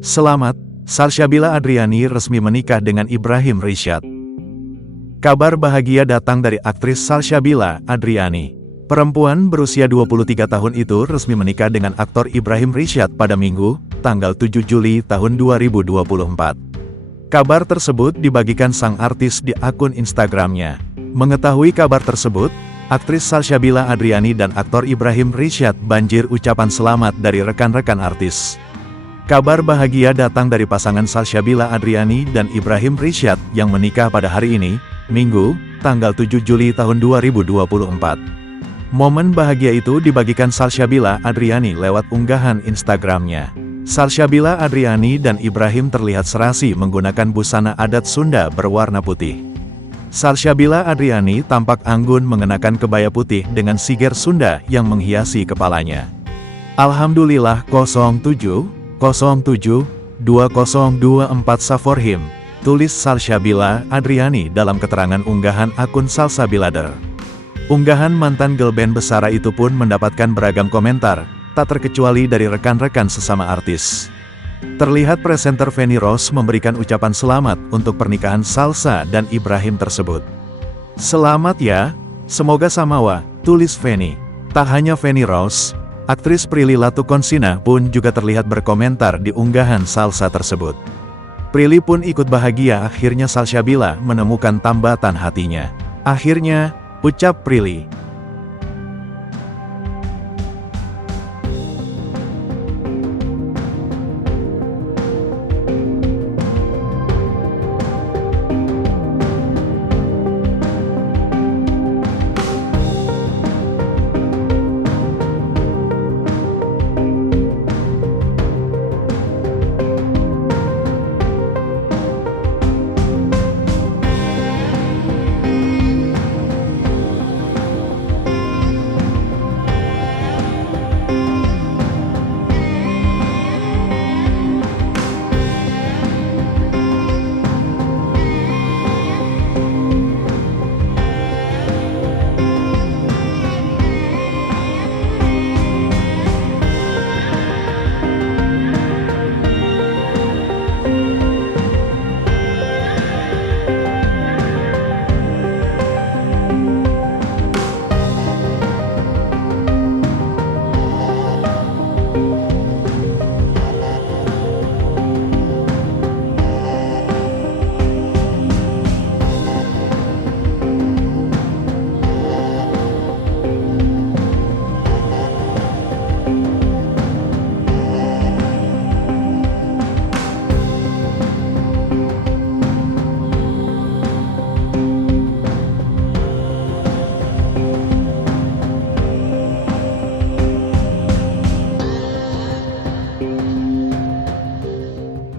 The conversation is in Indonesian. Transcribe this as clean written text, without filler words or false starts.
Selamat, Salsabila Adriani resmi menikah dengan Ibrahim Rishad. Kabar bahagia datang dari aktris Salsabila Adriani. Perempuan berusia 23 tahun itu resmi menikah dengan aktor Ibrahim Rishad pada Minggu, tanggal 7 Juli tahun 2024. Kabar tersebut dibagikan sang artis di akun Instagramnya. Mengetahui kabar tersebut, aktris Salsabila Adriani dan aktor Ibrahim Rishad banjir ucapan selamat dari rekan-rekan artis. Kabar bahagia datang dari pasangan Salsabila Adriani dan Ibrahim Rishad yang menikah pada hari ini, Minggu, tanggal 7 Juli tahun 2024. Momen bahagia itu dibagikan Salsabila Adriani lewat unggahan Instagramnya. Salsabila Adriani dan Ibrahim terlihat serasi menggunakan busana adat Sunda berwarna putih. Salsabila Adriani tampak anggun mengenakan kebaya putih dengan siger Sunda yang menghiasi kepalanya. Alhamdulillah 07/07/2024 Saforhim, tulis Salsabila Adriani dalam keterangan unggahan akun Salsabilader. Unggahan mantan girl band Besara itu pun mendapatkan beragam komentar, tak terkecuali dari rekan-rekan sesama artis. Terlihat presenter Feni Rose memberikan ucapan selamat untuk pernikahan Salsa dan Ibrahim tersebut. "Selamat ya, semoga samawa," tulis Feni. Tak hanya Feni Rose, aktris Prilly Latukonsina pun juga terlihat berkomentar di unggahan Salsa tersebut. Prilly pun ikut bahagia akhirnya Salsabila menemukan tambatan hatinya. "Akhirnya," ucap Prilly,